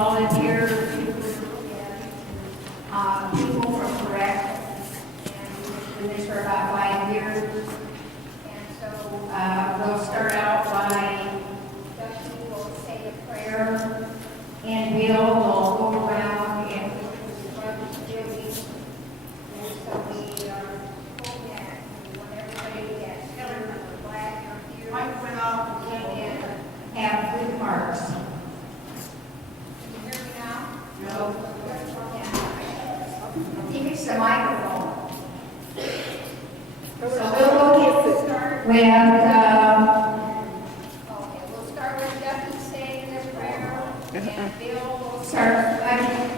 volunteer to look at people from correct. And we've been doing this for about 5 years. And so we'll start out by Dusty will say a prayer, and Bill will go around and run the duty. And so we are hoping that we want everybody that's here or black or here Mike went off. and have good hearts. Can you hear me now? No. I think it's the microphone. So we'll start with, okay, we'll start with Duffy saying the prayer, and Bill will start pledging,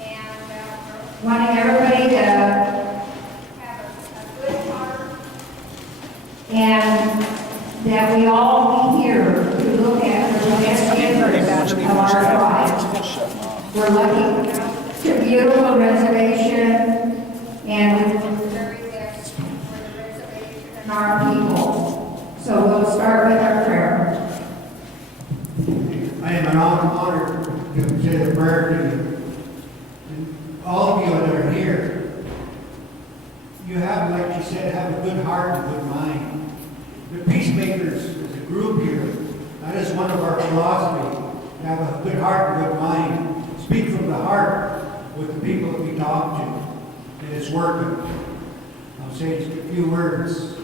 and wanting everybody to have a good heart, and that we all be here to look at the best interests of our lives. We're lucky to a beautiful reservation, and we're very best for the reservation and our people. So we'll start with our prayer. I am honored to say the prayer to you. And all of you that are here, you have, like you said, have a good heart and a good mind. The peacemakers as a group here, that is one of our philosophy. To have a good heart and good mind. Speak from the heart with the people that we talk to. And it's working. I'll say just a few words.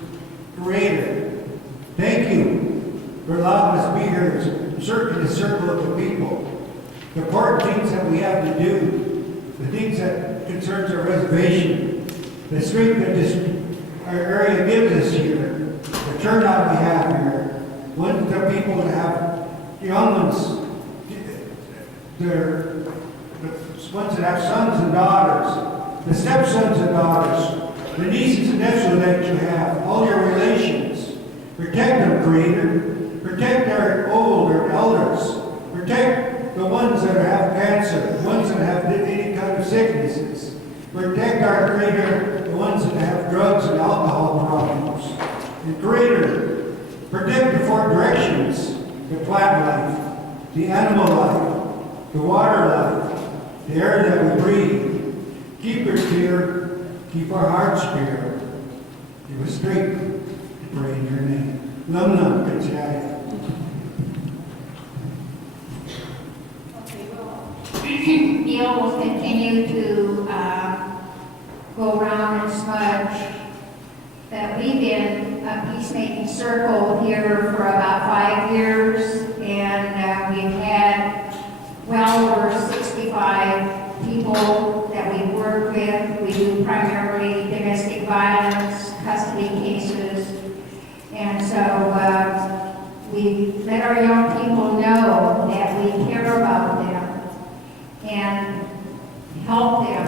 Creator, thank you for allowing us to be here in the circle of the people. The important things that we have to do, the things that concerns our reservation, the strength that our area gives us here, the turnout we have here, when the people that have young ones, the ones that have sons and daughters, the stepsons and daughters, the nieces and nephews that you have, all your relations. Protect them, Creator. Protect our old, our elders. Protect the ones that have cancer, the ones that have any kind of sicknesses. Protect our Creator, the ones that have drugs and alcohol problems. And Creator, protect the four directions, the plant life, the animal life, the water life, the air that we breathe. Keep us here. Keep our hearts pure. Give us strength to pray in your name. Lum lum, Kachaya. Neil will continue to go around and smudge. That we've been a peacemaking circle here for about 5 years, and we've had well over 65 people that we work with. We do primarily domestic violence, custody cases, and so we let our young people know that we care about them and help them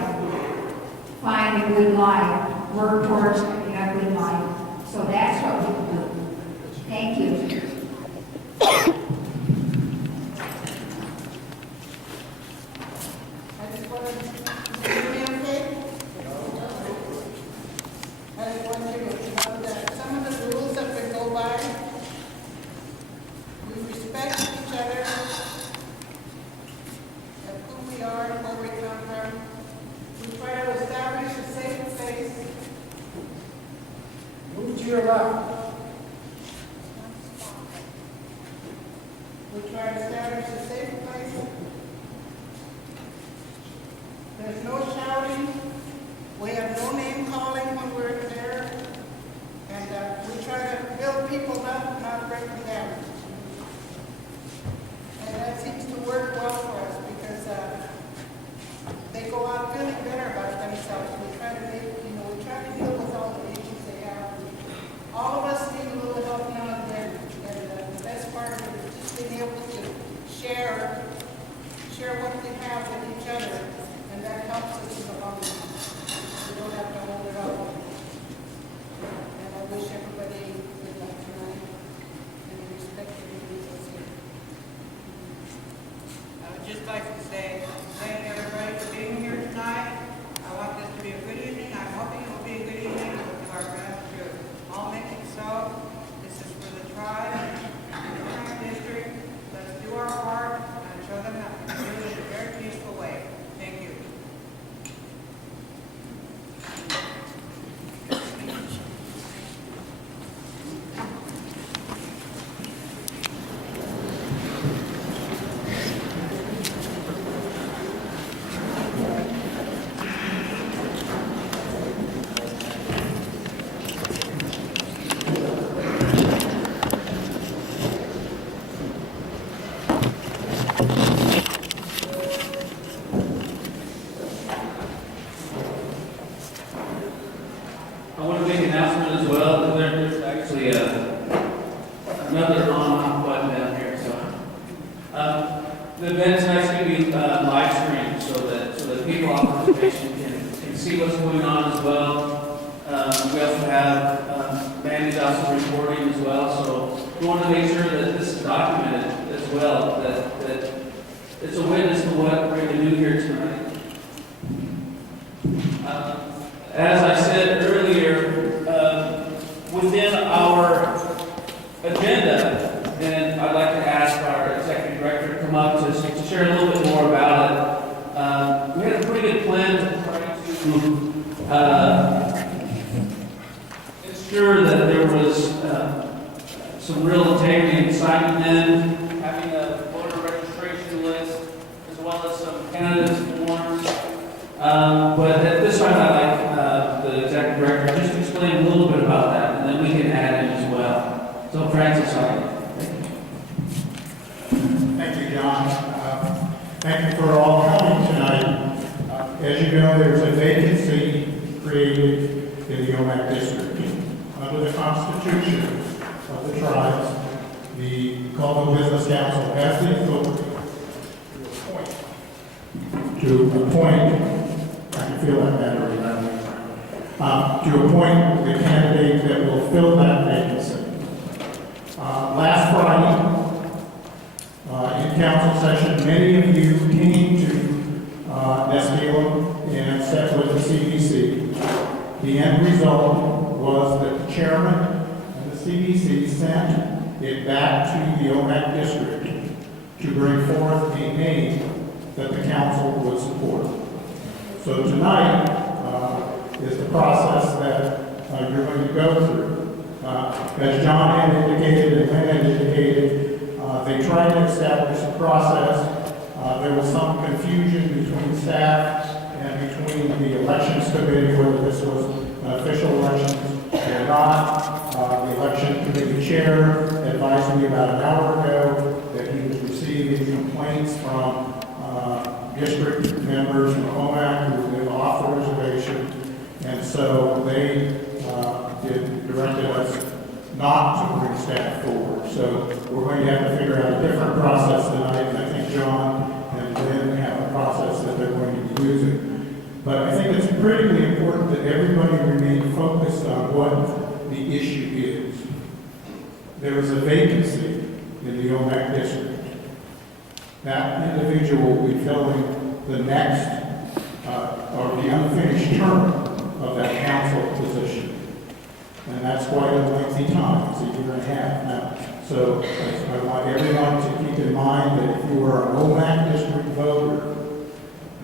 find a good life, work towards a good life. So that's what we do. Thank you. There's no shouting. We have no name calling when we're there. And we try to build people up, not break them down. And that seems to work well for us because they go out feeling better about themselves. We try to we try to deal with all the issues they have. All of us need a little help now and then. And the best part of it is just being able to share what we have with each other. And that helps us in the long run. We don't have to hold it up. And I wish everybody good luck tonight and respect everybody that's here. I would just like to say thank everybody for being here tonight. I want this to be a good evening. I'm hoping it will be a good evening with our gratitude. I'll make it so. This is for the tribe, the Omak district. Let's do our part and show them how to do it. The event tonight's going to be live streamed so that people on participation can see what's going on as well. We also have Mandy's also recording as well, so we want to make sure that this is documented as well, that it's a witness to what we're going to do here tonight. As I said earlier, within our agenda, and I'd like to ask our executive director to come up to share a little bit more about it. We had a pretty good plan to try to ensure that there was some real integrity in signing in, having a voter registration list, as well as some candidates forms. But at this time, I'd like the executive director just to explain a little bit about that, and then we can add in as well. So, Francis, Thank you, John. Thank you for all coming tonight. As you know, there's a vacancy created in the Omak district. Under the Constitution of the tribes, the Colville Business Council has the authority to appoint, I can feel that battery around to appoint the candidate that will fill that vacancy. Last Friday, in council session, many of you came to Nescala and sat with the CBC. The end result was that the chairman and the CBC sent it back to the Omak district to bring forth a name that the council would support. So tonight is the process that you're going to go through. As John had indicated and Lynn had indicated, they tried to establish a process. There was some confusion between staff and between the elections committee, whether this was an official election or not. The election committee chair advised me about an hour ago that he was receiving complaints from district members from Omak who live off the reservation, and so they directed us not to bring staff forward. So we're going to have to figure out a different process tonight, and I think John and Lynn have a process that they're going to be using. But I think it's critically important that everybody remain focused on what the issue is. There is a vacancy in the Omak district. That individual will be filling the next, or the unfinished term of that council position. And that's quite a lengthy time, it's a year and a half now. So I want everyone to keep in mind that if you are an Omak district voter,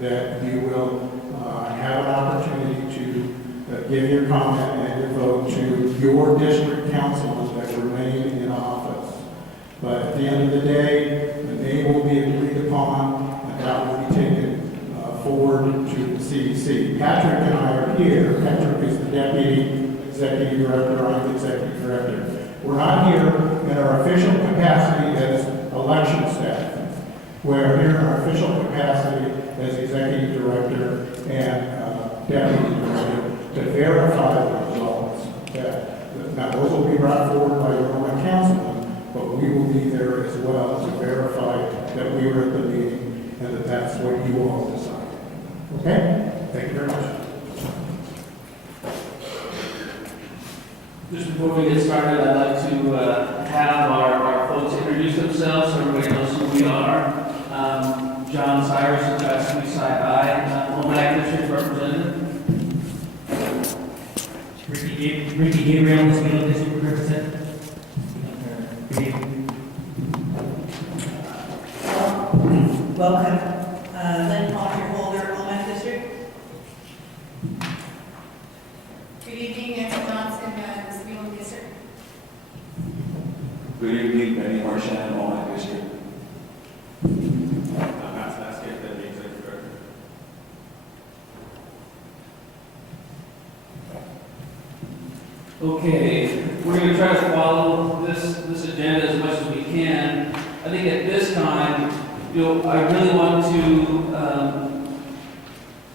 that you will have an opportunity to give your comment and your vote to your district councilman that remain in office. But at the end of the day, the name will be agreed upon, and that will be taken forward to the CBC. Patrick and I are here. Patrick is the deputy executive director, I'm the executive director. We're not here in our official capacity as election staff. We're here in our official capacity as executive director and deputy director to verify the results. Now, those will be brought forward by your own councilman, but we will be there as well to verify that we were at the meeting and that that's what you all decided. Okay? Thank you very much. just before we get started, I'd like to have our folks introduce themselves so everybody knows who we are. John Cyrus, Side I, Omak District Representative. Ricky Gabriel, Mosquito District Representative. Welcome. Lynn Palmer Holder, Omak District. Good evening, Nancy Johnson, Wheeling District. Good evening, Benny Marshan, Omak District. Matt Saskia, Deputy Executive Director. Okay, we're going to try to follow this agenda as much as we can. I think at this time, I really want to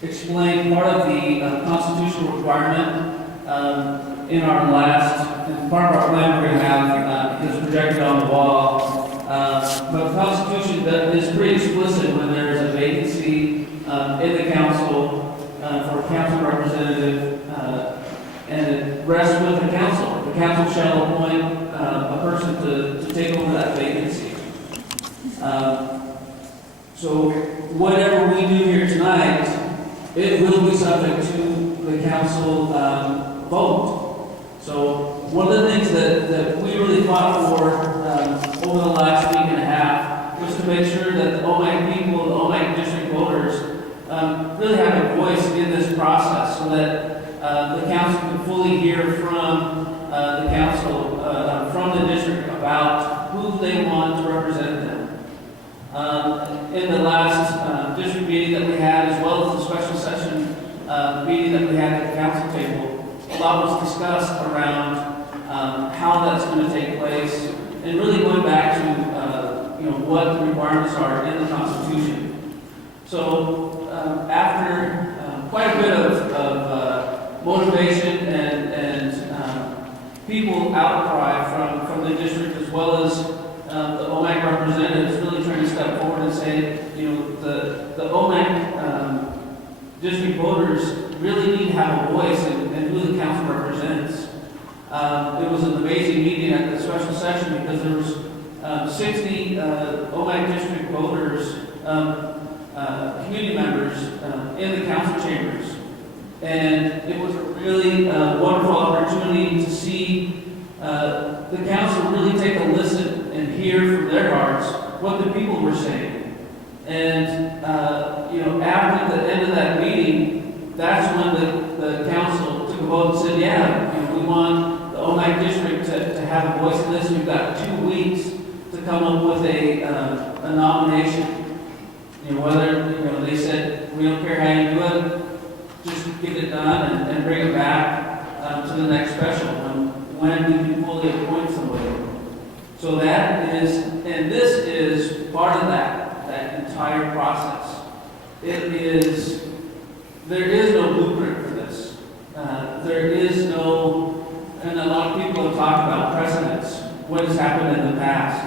explain part of the constitutional requirement in our last, part of our plan we're going to have is projected on the wall. But the Constitution is pretty explicit when there is a vacancy in the council for a council representative, and it rests with the council. The council shall appoint a person to take over that vacancy. So whatever we do here tonight, it will be subject to the council vote. So one of the things that we really fought for over the last week and a half was to make sure that the Omak people, the Omak district voters, really have a voice in this process, so that the council can fully hear from the council, from the district, about who they want to represent them. In the last district meeting that we had, as well as the special session meeting that we had at the council table, a lot was discussed around how that's going to take place, and really going back to what the requirements are in the Constitution. So after quite a bit of motivation and people outcry from the district, as well as the OMAC representatives really trying to step forward and say, the OMAC district voters really need to have a voice in who the council represents. It was an amazing meeting at the special session, because there was 60 OMAC district voters, community members in the council chambers. And it was a really wonderful opportunity to see the council really take a listen and hear from their hearts what the people were saying. And after the end of that meeting, that's when the council took a vote and said, yeah, we want the Omak district to have a voice in this. We've got 2 weeks to come up with a nomination. Whether they said, we don't care how you do it, just get it done and bring it back to the next special when we can fully appoint somebody. So that is, and this is part of that entire process. There is no blueprint for this. There is no, and a lot of people have talked about precedents, what has happened in the past.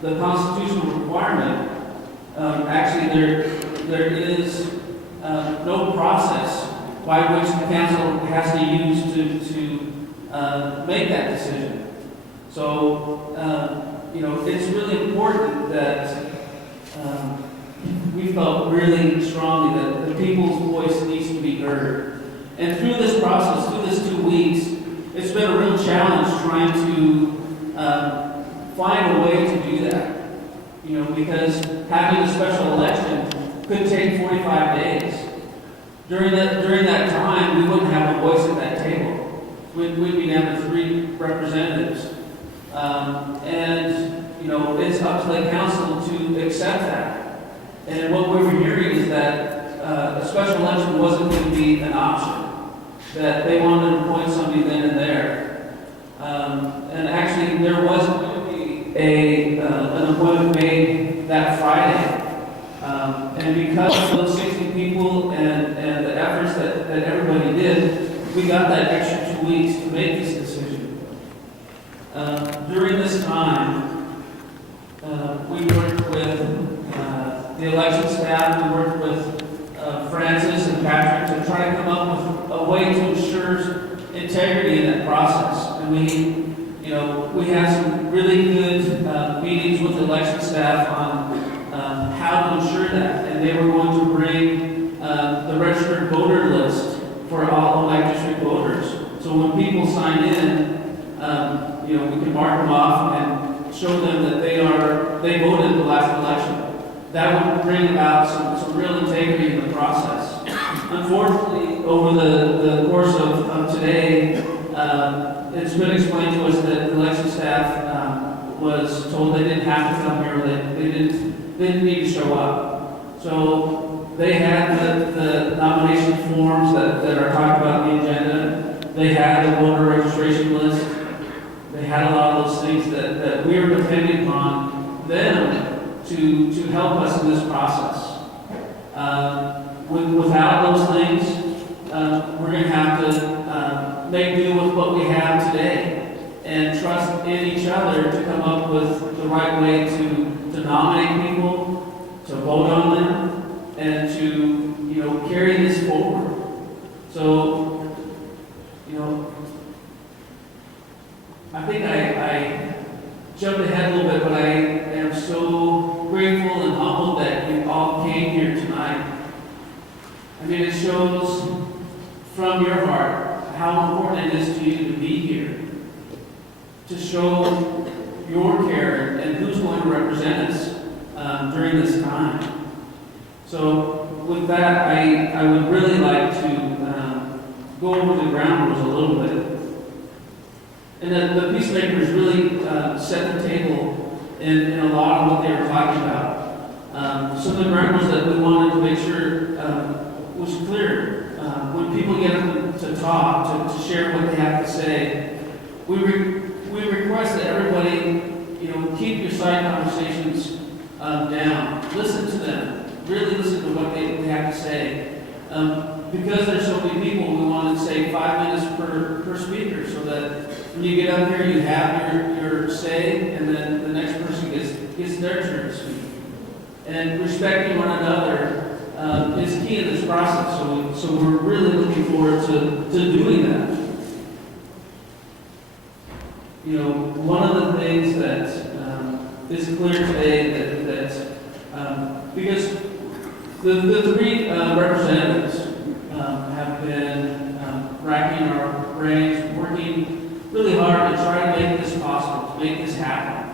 The constitutional requirement, actually there is no process by which the council has to use to make that decision. So, it's really important that we felt really strongly that the people's voice needs to be heard. And through this process, through this 2 weeks, it's been a real challenge trying to find a way to do that. Because having a special election could take 45 days. During that time, we wouldn't have a voice at that table. We'd be down to 3 representatives. It's up to the council to accept that. And what we were hearing is that a special election wasn't going to be an option, that they wanted to appoint somebody then and there. And actually, there wasn't going to be an appointment made that Friday. And because of those 60 people and the efforts that everybody did, we got that extra 2 weeks to make this decision. During this time, we worked with the election staff, we worked with Francis and Patrick to try to come up with a way to ensure integrity in that process. And we had some really good meetings with the election staff on how to ensure that. And they were going to bring the registered voter list for all Omak district voters. So when people sign in, we can mark them off and show them that they voted in the last election. That would bring about some real integrity in the process. Unfortunately, over the course of today, it's been explained to us that the election staff was told they didn't have to come here, they didn't need to show up. So they had the nomination forms that are talked about in the agenda. They had the voter registration list. They had a lot of those things that we are depending upon them to help us in this process. Without those things, we're going to have to make do with what we have today and trust in each other to come up with the right way to nominate people, to vote on them, and to, you know, carry this forward. So, you know, I think I jumped ahead a little bit, but I am so grateful and humbled that you all came here tonight. I mean, it shows from your heart how important it is to you to be here, to show your care and who's going to represent us during this time. So with that, I would really like to go over the ground rules a little bit. And the peacemakers really set the table in a lot of what they were talking about. Some of the ground rules that we wanted to make sure was clear. When people get up to talk, to share what they have to say, we request that everybody, you know, keep your side conversations down. Listen to them. Really listen to what they have to say. Because there's so many people, we want to say 5 minutes per speaker, so that when you get up here, you have your say, and then the next person gets their turn to speak. And respecting one another is key in this process. So we're really looking forward to doing that. You know, one of the things that is clear today that because the three representatives have been racking our brains, working really hard to try to make this possible, to make this happen.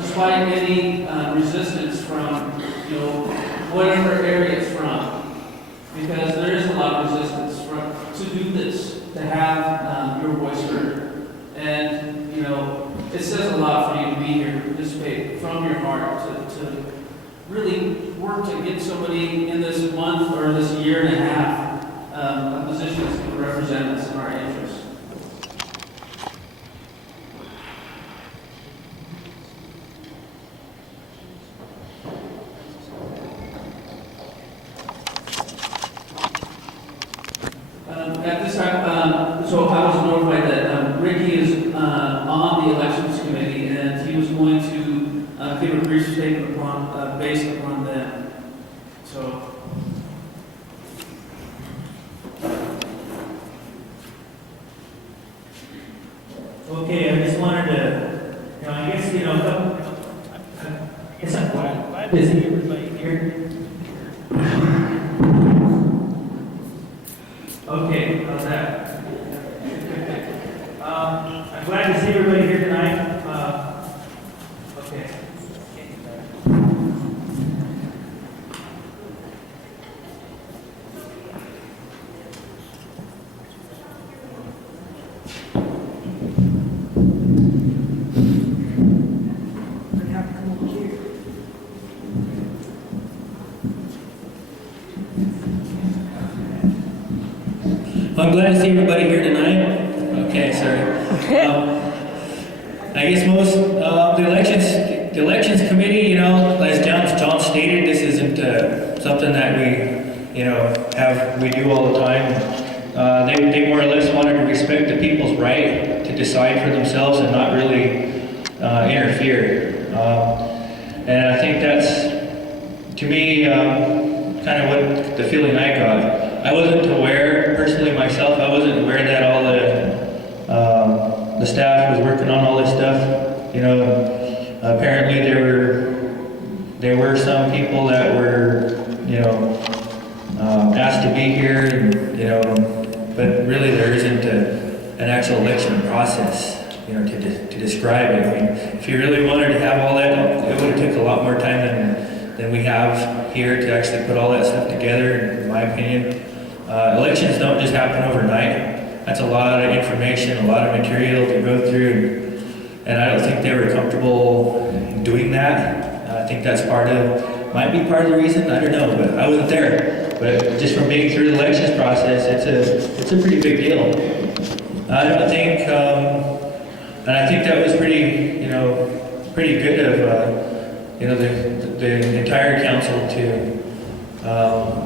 Despite any resistance from, you know, whatever area it's from, because there is a lot of resistance to do this, to have your voice heard. And, you know, it says a lot for you to be here, to participate from your heart, to really work to get somebody in this month or this year and a half a position that's going to represent us in our interests. At this time, so I was notified that Ricky is on the elections committee, and he was going to give a brief statement based upon that. So. Okay, I just wanted to, you know, I guess, you know, I guess I'm glad to see everybody here. Okay, how's that? I'm glad to see everybody here tonight. Okay. I'm glad to see everybody here tonight. Okay, sorry. I guess most the elections committee, you know, as John stated, this isn't something that we do all the time. They more or less wanted to respect the people's right to decide for themselves and not really interfere. And I think that's, to me, kind of what the feeling I got. I wasn't aware, personally myself, I wasn't aware that all the staff was working on all this stuff. You know, apparently there were some people that were, you know, asked to be here, and, you know, but really there isn't an actual election process, you know, to describe it. I mean, if you really wanted to have all that, it would have took a lot more time than we have here to actually put all that stuff together, in my opinion. Elections don't just happen overnight. That's a lot of information, a lot of material to go through, and I don't think they were comfortable doing that. I think that's might be part of the reason, I don't know, but I wasn't there. But just from being through the elections process, it's a pretty big deal. I don't think, and I think that was pretty good of, you know, the entire council to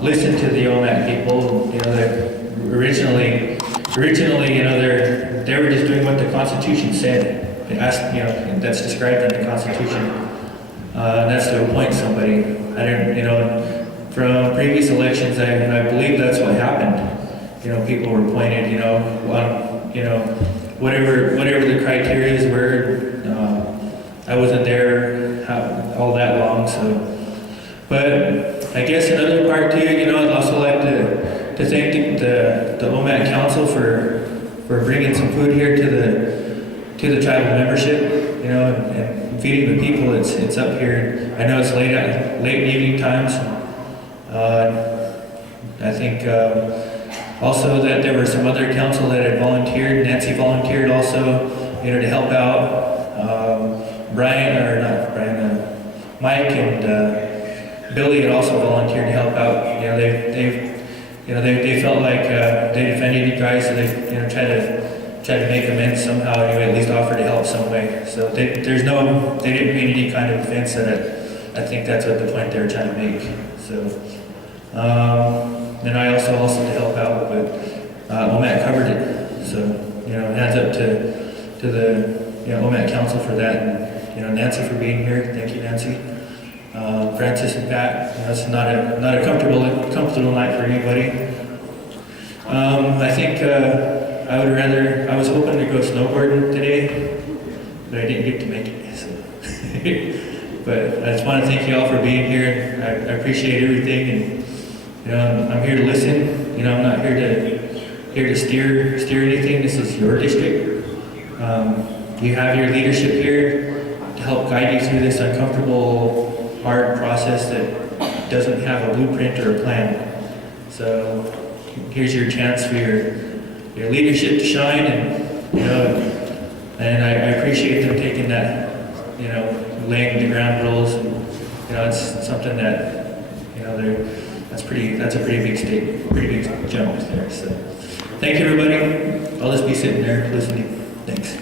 listen to the Omak people. You know, originally, you know, they were just doing what the Constitution said. that's described in the Constitution. And that's to appoint somebody. I don't, from previous elections, I believe that's what happened. People were appointed, whatever the criteria were. I wasn't there all that long, so. But I guess another part too, I'd also like to thank the Omak Council for bringing some food here to the tribal membership, and feeding the people. It's up here. I know it's late evening times. I think also that there were some other council that had volunteered. Nancy volunteered also, to help out. Mike and Billy had also volunteered to help out. They felt like they defended you guys, so they try to make amends somehow. At least offer to help some way. So they didn't mean any kind of offense. That I think that's what the point they were trying to make. So, and I also to help out, but Omak covered it. So hands up to the Omak Council for that. And Nancy for being here. Thank you, Nancy. Francis and Pat. It's not a comfortable night for anybody. I think I was hoping to go snowboarding today, but I didn't get to make it. So. But I just want to thank you all for being here. I appreciate everything, and I'm here to listen. I'm not here to steer anything. This is your district. You have your leadership here to help guide you through this uncomfortable, hard process that doesn't have a blueprint or a plan. So here's your chance for your leadership to shine, and I appreciate them taking that, laying the ground rules, and it's something that that's a pretty big pretty big jump there. So thank you, everybody. I'll just be sitting there listening. Thanks.